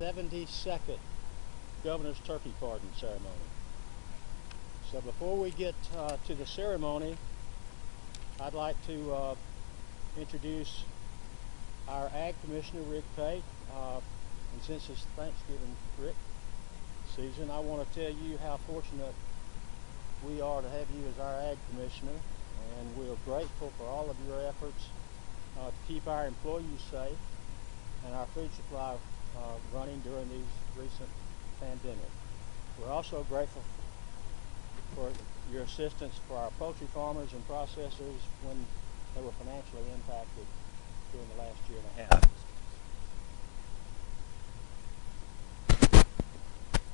72nd Governor's Turkey Pardon Ceremony. So before we get to the ceremony, I'd like to introduce our Ag Commissioner, Rick Pate. And since it's Thanksgiving, Rick, season, I want to tell you how fortunate we are to have you as our Ag Commissioner, and we're grateful for all of your efforts to keep our employees safe and our food supply running during these recent pandemic. We're also grateful for your assistance for our poultry farmers and processors when they were financially impacted during the last year and a half.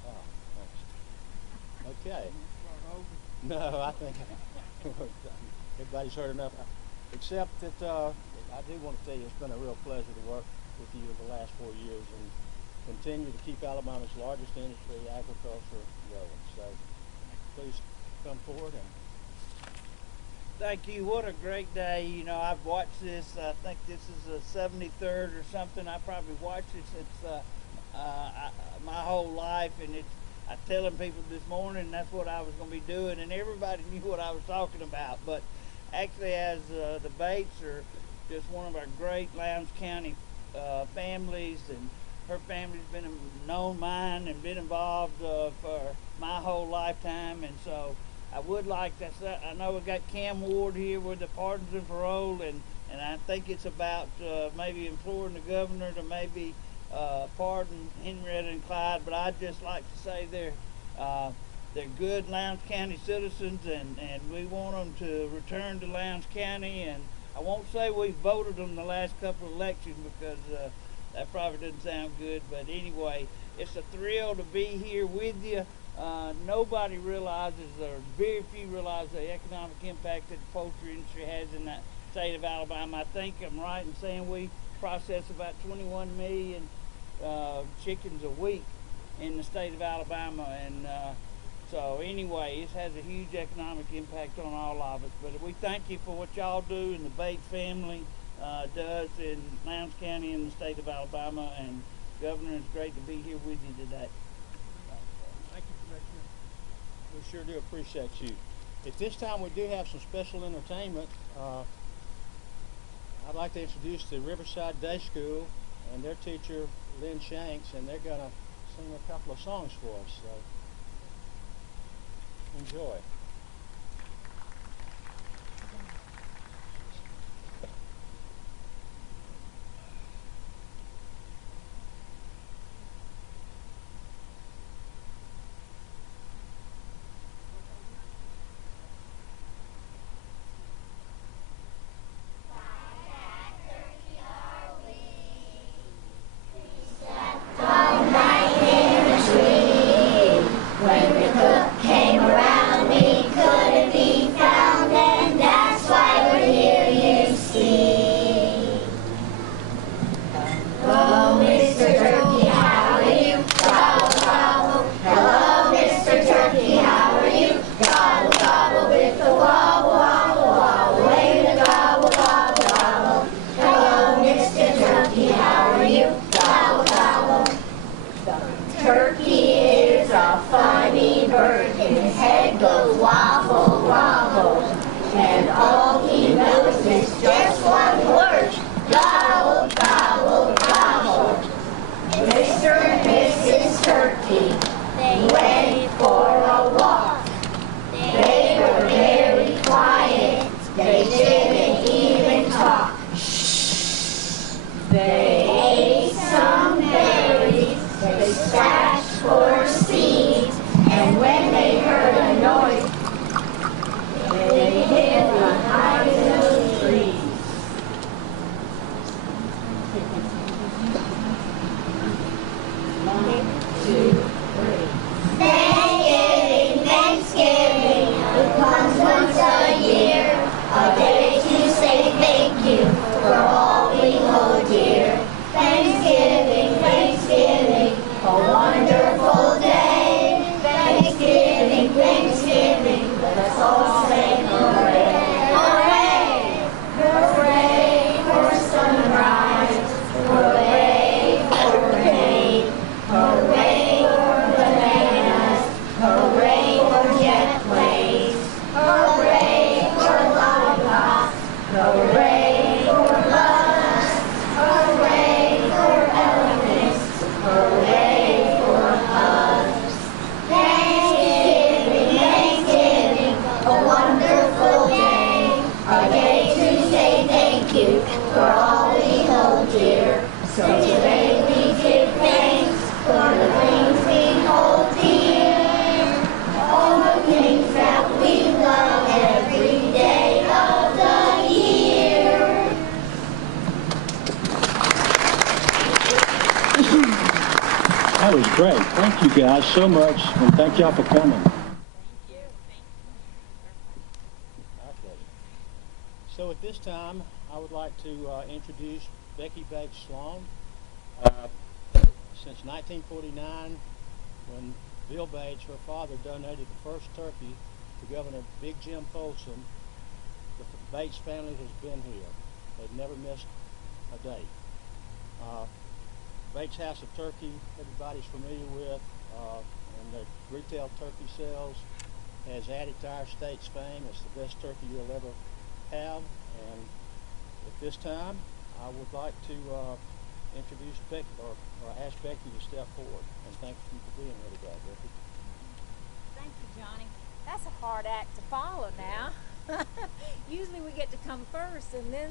Oh, thanks. Okay. No, I think everybody's heard enough. Except that I do want to tell you it's been a real pleasure to work with you the last 4 years and continue to keep Alabama's largest industry, agriculture, going. So please come forward. And thank you. What a great day. You know, I've watched this. I think this is the 73rd or something. I probably watched it since my whole life, and I telling people this morning that's what I was going to be doing, and everybody knew what I was talking about. But actually, as the Bates are just one of our great Lowndes County families, and her family's been known mine and been involved for my whole lifetime, and so I would like to say, I know we got Cam Ward here with the pardons and parole, and I think it's about maybe imploring the governor to maybe pardon Henrietta and Clyde, but I'd just like to say they're good Lowndes County citizens, and we want them to return to Lowndes County. And I won't say we voted them the last couple of elections because that probably doesn't sound good, but anyway, it's a thrill to be here with you. Nobody realizes, or very few realize, the economic impact that the poultry industry has in the state of Alabama. I think I'm right in saying we process about 21 million chickens a week in the state of Alabama, and so anyway, it has a huge economic impact on all of us. But we thank you for what y'all do, and the Bates family does in Lowndes County and the state of Alabama. And Governor, it's great to be here with you today. thank you, Commissioner. We sure do appreciate you. At this time, we do have some special entertainment. I'd like to introduce the Riverside Day School and their teacher, Lynn Shanks, and they're going to sing a couple of songs for us. So enjoy. Stand That was great. Thank you guys so much, and thank y'all for coming. Okay. So at this time, I would like to introduce Becky Bates Sloan. Since 1949, when Bill Bates, her father, donated the first turkey to Governor Big Jim Folsom, the Bates family has been here. They've never missed a day. Bates House of Turkey, everybody's familiar with, and the retail turkey sales has added to our state's fame. It's the best turkey you'll ever have. And at this time, I would like to introduce Becky, or ask Becky to step forward. And thank you for being here today, Becky. Thank you, Johnny. That's a hard act to follow now. Usually we get to come first and then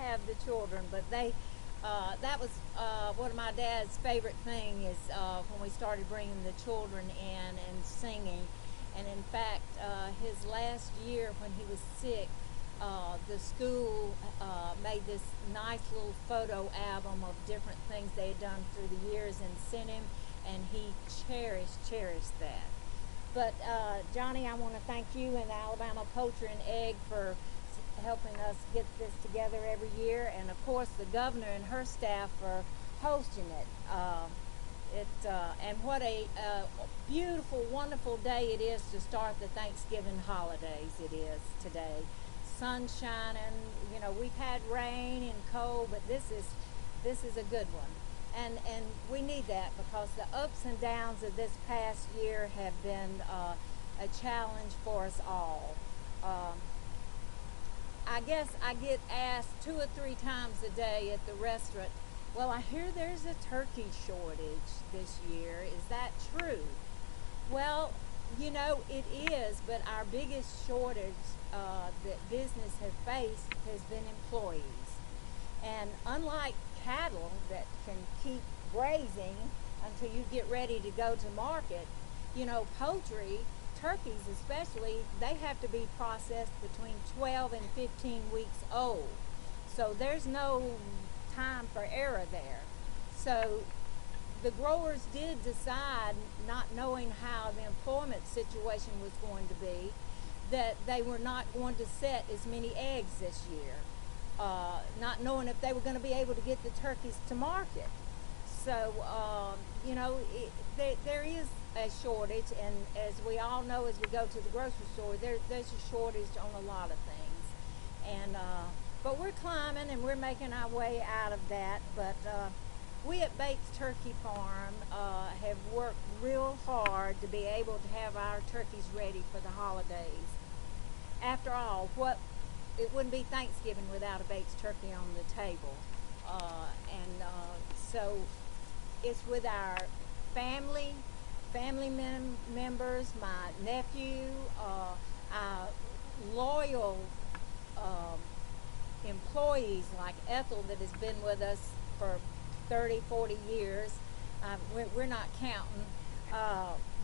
have the children, but that was one of my dad's favorite thing is when we started bringing the children in and singing. And in fact, his last year when he was sick, the school made this nice little photo album of different things they had done through the years and sent him, and he cherished that. But Johnny, I want to thank you and the Alabama Poultry and Egg for helping us get this together every year, and of course the governor and her staff for hosting it. And what a beautiful, wonderful day it is to start the Thanksgiving holidays. It is today. Sun shining. You know, we've had rain and cold, but this is a good one. And we need that because the ups and downs of this past year have been a challenge for us all. I guess I get asked 2 or 3 times a day at the restaurant, well, I hear there's a turkey shortage this year. Is that true? Well, you know, it is, but our biggest shortage that business has faced has been employees. And unlike cattle that can keep grazing until you get ready to go to market, you know, poultry, turkeys especially, they have to be processed between 12 and 15 weeks old. So there's no time for error there. So the growers did decide, not knowing how the employment situation was going to be, that they were not going to set as many eggs this year, not knowing if they were going to be able to get the turkeys to market. So, you know, there is a shortage, and as we all know, as we go to the grocery store, there's a shortage on a lot of things. And but we're climbing and we're making our way out of that. But we at Bates Turkey Farm have worked real hard to be able to have our turkeys ready for the holidays. After all, it wouldn't be Thanksgiving without a Bates turkey on the table. So it's with our family members, my nephew, our loyal employees like Ethel that has been with us for 30, 40 years. We're not counting,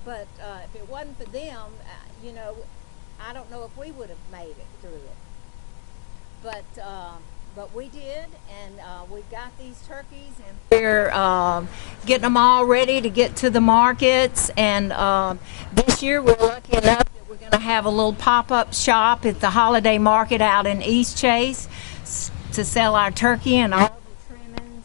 but if it wasn't for them, you know, I don't know if we would have made it through it. But we did, and we've got these turkeys, and we're getting them all ready to get to the markets. And this year we're lucky enough that we're going to have a little pop-up shop at the holiday market out in East Chase to sell our turkey and all the trimmings.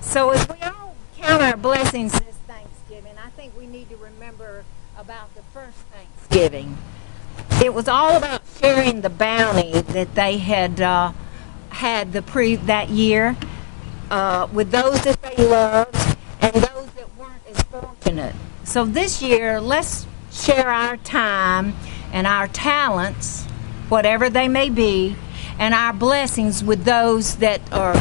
So as we all count our blessings this Thanksgiving, I think we need to remember about the first Thanksgiving. It was all about sharing the bounty that they had had that year with those that they loved and those that weren't as fortunate. So this year, let's share our time and our talents, whatever they may be, and our blessings with those that are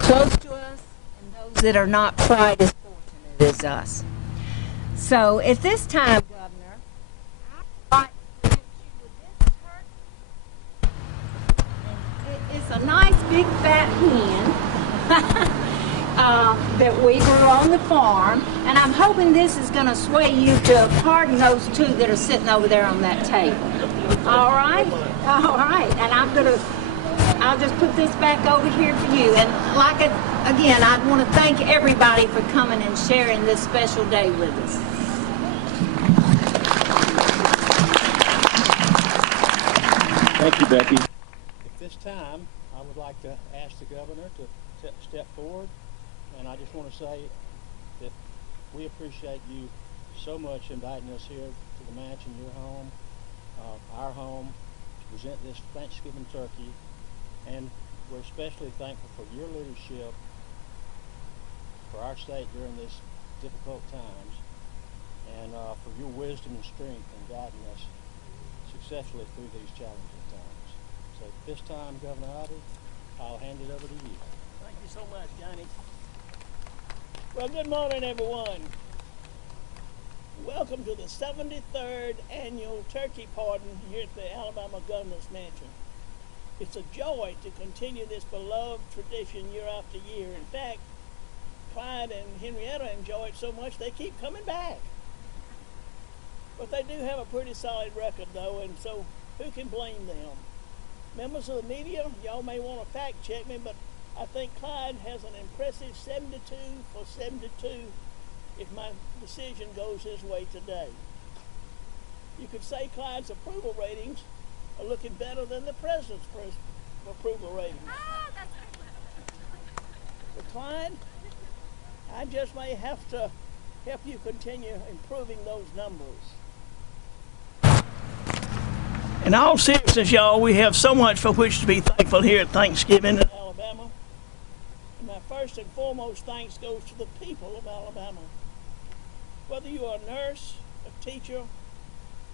close to us and those that are not quite as fortunate as us. So at this time, Governor, I'd like to present you with this turkey. It's a nice big fat hen that we grew on the farm, and I'm hoping this is going to sway you to pardon those 2 that are sitting over there on that table. All right? All right. And I'll just put this back over here for you. And like a again, I want to thank everybody for coming and sharing this special day with us. Thank you, Becky. At this time, I would like to ask the governor to step forward, and I just want to say that we appreciate you so much inviting us here to the mansion, your home, our home, to present this Thanksgiving turkey, and we're especially thankful for your leadership for our state during this difficult times, and for your wisdom and strength in guiding us successfully through these challenging times. So at this time, Governor Ivey, I'll hand it over to you. Thank you so much, Johnny. Well, good morning, everyone. Welcome to the 73rd annual turkey pardon here at the Alabama Governor's Mansion. It's a joy to continue this beloved tradition year after year. In fact, Clyde and Henrietta enjoy it so much they keep coming back. But they do have a pretty solid record, though, and so who can blame them? Members of the media, y'all may want to fact check me, but I think Clyde has an impressive 72 for 72 if my decision goes his way today. You could say Clyde's approval ratings are looking better than the president's approval ratings. But Clyde, I just may have to help you continue improving those numbers. In all seriousness, y'all, we have so much for which to be thankful here at Thanksgiving in Alabama. And my first and foremost thanks goes to the people of Alabama. Whether you are a nurse, a teacher,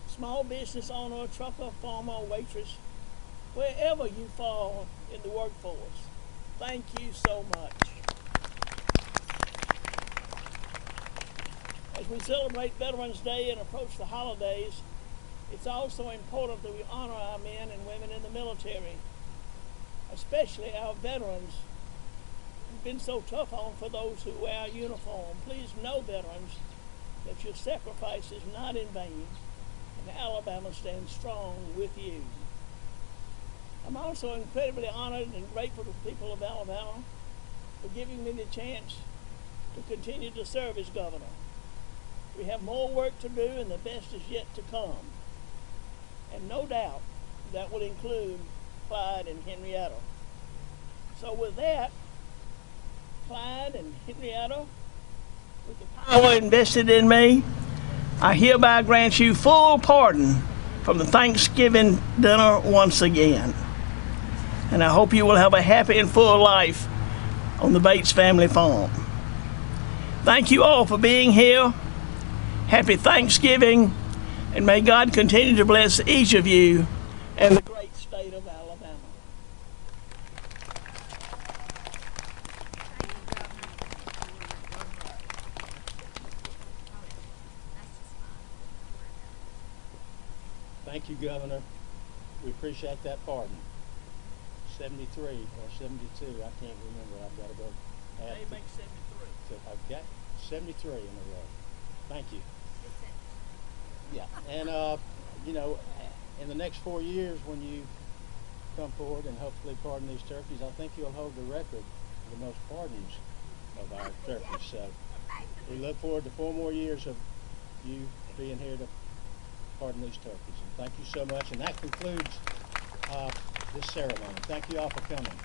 small business owner, trucker, farmer, or waitress, wherever you fall in the workforce, thank you so much. As we celebrate Veterans Day and approach the holidays, it's also important that we honor our men and women in the military, especially our veterans who've been so tough on for those who wear our uniform. Please know, veterans, that your sacrifice is not in vain, and Alabama stands strong with you. I'm also incredibly honored and grateful to the people of Alabama for giving me the chance to continue to serve as governor. We have more work to do, and the best is yet to come. And no doubt that will include Clyde and Henrietta. So with that, Clyde and Henrietta, with the power invested in me, I hereby grant you full pardon from the Thanksgiving dinner once again. And I hope you will have a happy and full life on the Bates family farm. Thank you all for being here. Happy Thanksgiving, and may God continue to bless each of you and the great state of Alabama. Thank you, Governor. We appreciate that pardon. 73 or 72, I can't remember. I've got to go add. They make 73. So I've got 73 in a row. Thank you. Yeah, and you know, in the next 4 years when you come forward and hopefully pardon these turkeys, I think you'll hold the record for the most pardons of our turkeys. So we look forward to 4 more years of you being here to pardon these turkeys. And thank you so much. And that concludes this ceremony. Thank you all for coming.